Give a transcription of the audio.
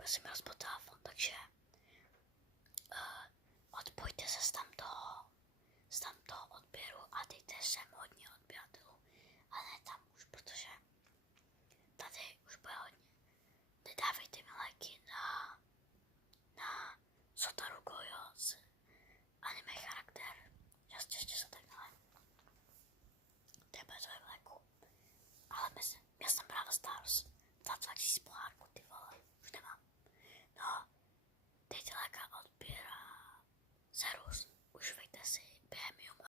prosím rozbil telefon, takže odpojte se z tamtoho odběru a dejte sem hodně odběratelů. A ne tam už, protože tady už bude hodně. Nedávejte mi lajky na Sotaru Gojo z anime charakter. Ještě se takhle. Třeba to je v léku. Ale měl jsem Bravo Stars 20 000 pohárku, ty